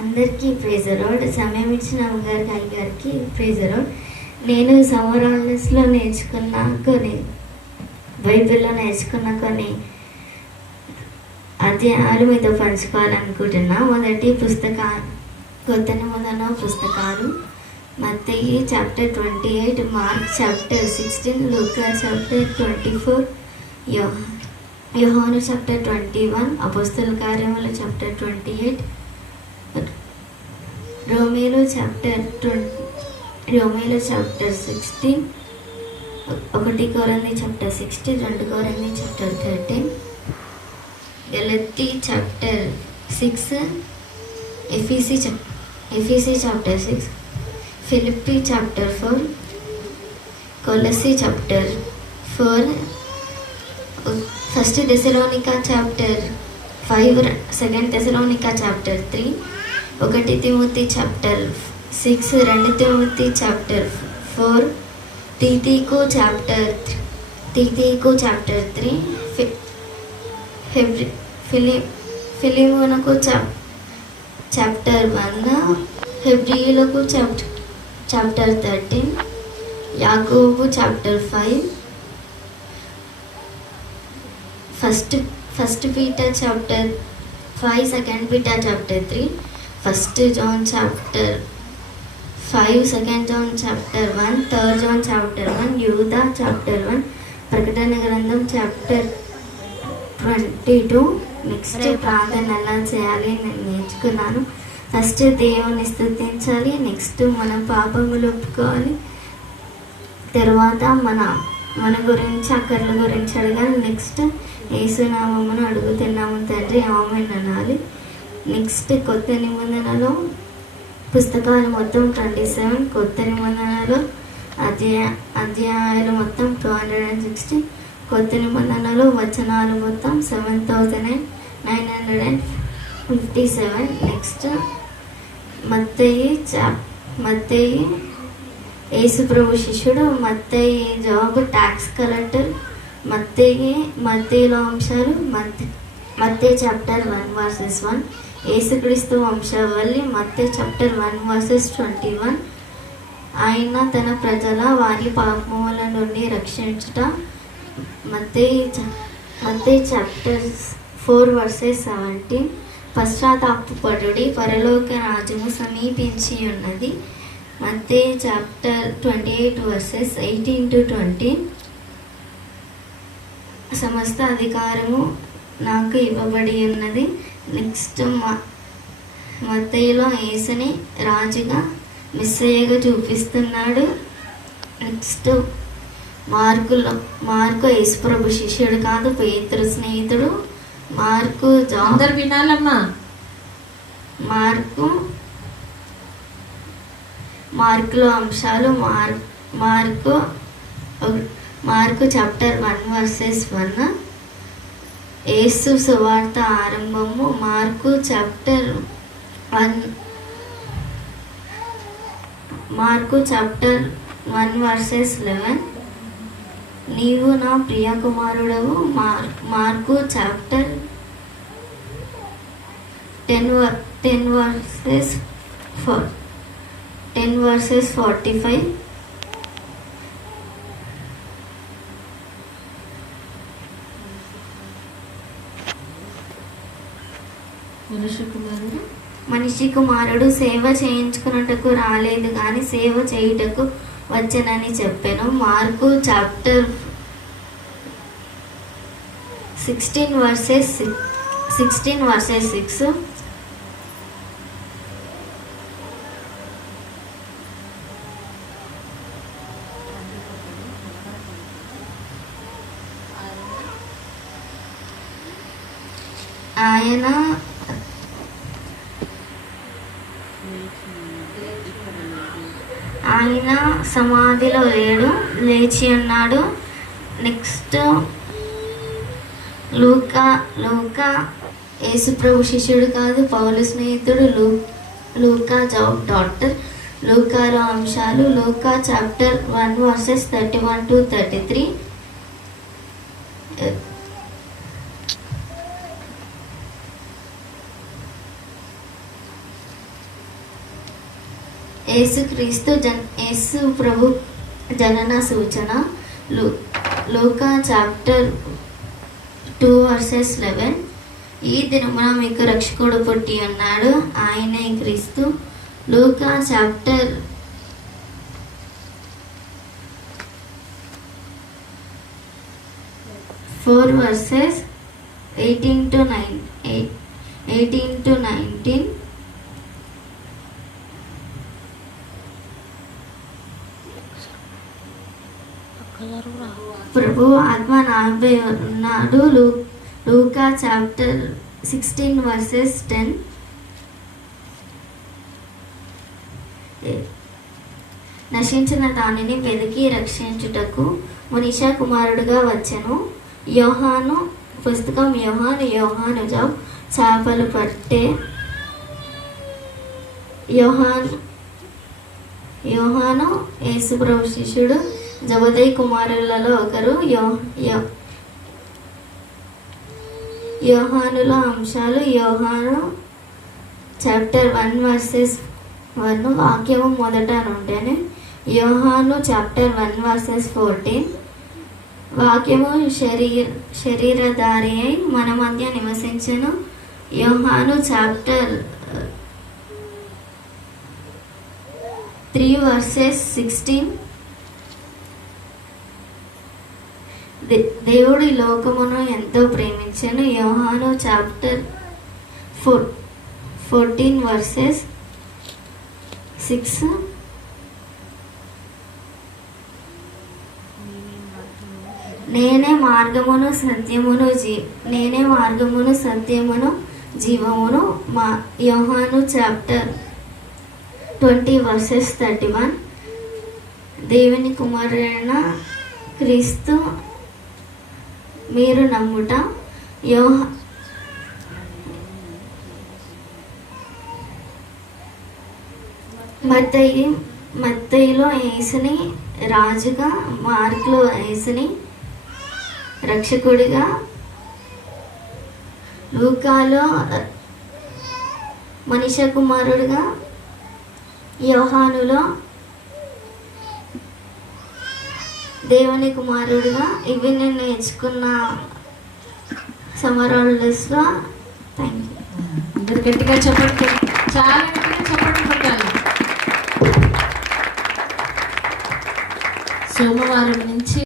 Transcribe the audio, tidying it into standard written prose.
అందరికీ praise the lord. సమయం ఇచ్చిన అమ్మగారికి అయ్యగారికి ప్రైజ్ ది లార్డ్. నేను సమ్మర్ హాలిడేస్లో నేర్చుకున్న కొన్ని బైబిల్లో నేర్చుకున్న కొన్ని అధ్యాయాలు మీతో పంచుకోవాలనుకుంటున్నా. మొదటి కొత్త నిబంధన పుస్తకాలు మత్తయి చాప్టర్ 28, మార్క్ చాప్టర్ 16, లూకా చాప్టర్ 24, యోహాను చాప్టర్ 21, అపోస్తల కార్యములు చాప్టర్ 28, రోమేలు చాప్టర్ 16, 1 కొరింథీ చాప్టర్ 16, 2 కొరింథీ చాప్టర్ 13, గలతీ చాప్టర్ 6, ఎఫీసీ చాప్టర్ 6, ఫిలిప్పీ చాప్టర్ 4, కొలస్సీ చాప్టర్ 4, ఫస్ట్ థెసలోనికా చాప్టర్ 5, సెకండ్ థెసలోనికా చాప్టర్ 3, 1 తిమోతి చాప్టర్ 6, 2 తిమోతి చాప్టర్ 4, తీతీకు చాప్టర్ 3, ఫిలిమోనుకు చాప్టర్ 1, హెబ్రీయులకు చాప్టర్ 13, యాకోబు chapter 5, first Peter chapter 5, second Peter chapter 3, first John chapter 5, second John chapter 1, third John chapter 1, యూదా చాప్టర్ 1, ప్రకటన గ్రంథం చాప్టర్ 22. నెక్స్ట్ ప్రార్థన ఎలా చేయాలి నేను నేర్చుకున్నాను. ఫస్ట్ దేవుని స్తుతించాలి, నెక్స్ట్ మన పాపములు ఒప్పుకోవాలి, తర్వాత మన గురించి అక్కర్ల గురించి అడగాలి, నెక్స్ట్ యేసునామమును అడుగుతున్నాము తండ్రి ఆమేన్ అనాలి. నెక్స్ట్ కొత్త నిబంధనలో పుస్తకాలు మొత్తం 27, కొత్త నిబంధనలో అధ్యాయాలు మొత్తం 260, కొత్త నిబంధనలో వచనాలు మొత్తం 7957. నెక్స్ట్ మత్తయి యేసుప్రభు శిష్యుడు, మత్తయి జాబ్ ట్యాక్స్ కలెక్టర్, మత్తయిలో అంశాలు, మత్తయి చాప్టర్ 1 వర్సెస్ 1, యేసుక్రీస్తు వంశావళి, మత్తయి చాప్టర్ 1 వర్సెస్ 21, ఆయన తన ప్రజల వారి పాపముల నుండి రక్షించుట, మత్తయి చాప్టర్ 4 వర్సెస్ 17, పశ్చాత్తాపపడుడి పరలోక రాజ్యము సమీపించి ఉన్నది, మత్తయి చాప్టర్ 28 వర్సెస్ 18 to 20, సమస్త అధికారము నాకు ఇవ్వబడి ఉన్నది. నెక్స్ట్ మత్తయిలో యేసుని రాజుగా మెస్సయ్యగా చూపిస్తున్నాడు. నెక్స్ట్ మార్కు యేసుప్రభు శిష్యుడు కాదు, పేతురు స్నేహితుడు. మార్కు అందరు వినాలమ్మా. మార్కులో అంశాలు, మార్కు చాప్టర్ 1 వర్సెస్ 1, యేసు సువార్త ఆరంభము, మార్కు చాప్టర్ 1 వర్సెస్ 11, నీవు నా ప్రియ కుమారుడవు, మార్కు చాప్టర్ 10 వర్సెస్ 45, మనిషి కుమారుడు సేవ చేయించుకున్నటకు రాలేదు కానీ సేవ చేయుటకు వచ్చనని చెప్పాను. మార్కు చాప్టర్ 16 వర్సెస్ 6, ఆయన సమాధిలో లేడు, లేచి ఉన్నాడు. నెక్స్ట్ లూకా యేసుప్రభు శిష్యుడు కాదు, పౌలు స్నేహితుడు, లూకా జాబ్ డాక్టర్. లూకాలో అంశాలు, లూకా చాప్టర్ 1 వర్సెస్ 31 to 33, యేసు ప్రభు జనన సూచన లూకా చాప్టర్ 2:11. ఈ దినమున మీకు రక్షకుడు పుట్టి ఉన్నాడు, ఆయనే క్రీస్తు. లూకా చాప్టర్ 4:18-19. ప్రభు ఆత్మ నాపై ఉన్నాడు. లూకా చాప్టర్ 16:10. నశించిన దానిని వెతికి రక్షించుటకు మనిషా కుమారుడుగా వచ్చెను. యోహాను పుస్తకం యోహాను చేపలు పట్టే యోహాను యేసుప్రభు శిష్యుడు, జబదయి కుమారులలో ఒకరు. యోహానుల అంశాలు యోహాను చాప్టర్ 1:1 వాక్యము మొదట నుండి. యోహాను చాప్టర్ 1:14 వాక్యము శరీరధారి అయి మన మధ్య నివసించెను. యోహాను చాప్టర్ 3:16 దేవుడి లోకమును ఎంతో ప్రేమించెను. యోహాను చాప్టర్ 14:6 నేనే మార్గమును సత్యమును జీవమును. యోహాను చాప్టర్ 20:31 దేవుని కుమారుడైన క్రీస్తు మీరు నమ్ముట. మత్తయిలో యేసుని రాజుగా, మార్కులో యేసుని రక్షకుడిగా, లూకాలో మనిషి కుమారుడిగా, యోహానులో దేవుని కుమారుడిగా. ఇవి నేను నేర్చుకున్న సమరాల్స్లో. Thank you. అందరు గట్టిగా చెప్పండి, చాలా గట్టిగా చెప్పండి కొట్టాలి. సోమవారం నుంచి